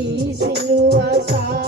Senhor, salve.